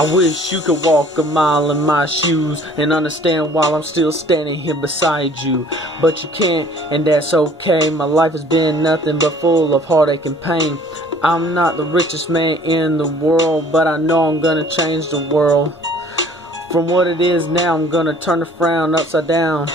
I wish you could walk a mile in my shoes and understand while I'm still standing here beside you. But you can't, and that's okay. My life has been nothing but full of heartache and pain. I'm not the richest man in the world, but I know I'm gonna change the world. From what it is now, I'm gonna turn the frown upside down.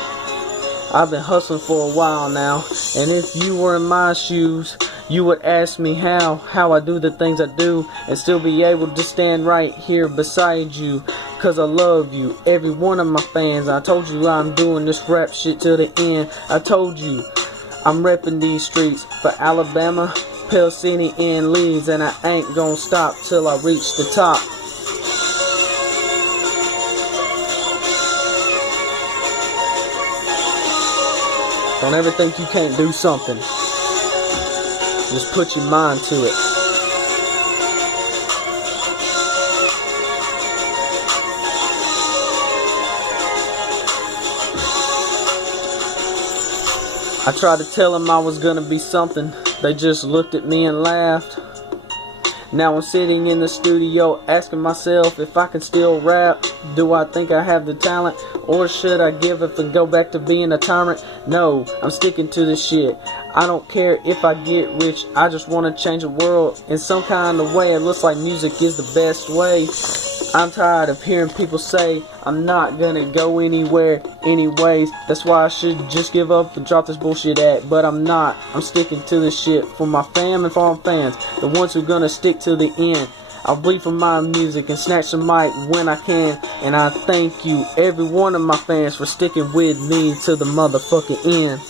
I've been hustling for a while now, and if you were in my shoes, you would ask me how I do the things I do and still be able to stand right here beside you. Cause I love you, every one of my fans. I told you I'm doing this rap shit till the end. I told you I'm repping these streets for Alabama, Pell City, and Leeds, and I ain't gonna stop till I reach the top. Don't ever think you can't do something. Just put your mind to it. I tried to tell them I was gonna be something. They just looked at me and laughed. Now I'm sitting in the studio asking myself if I can still rap. Do I think I have the talent? Or should I give up and go back to being a tyrant? No, I'm sticking to this shit. I don't care if I get rich. I just want to change the world in some kind of way. It looks like music is the best way. I'm tired of hearing people say I'm not gonna go anywhere anyways. That's why I should just give up and drop this bullshit act. But I'm not. I'm sticking to this shit for my fam and for my fans, the ones who gonna stick to the end. I'll bleed for my music and snatch the mic when I can. And I thank you, every one of my fans, for sticking with me to the motherfucking end.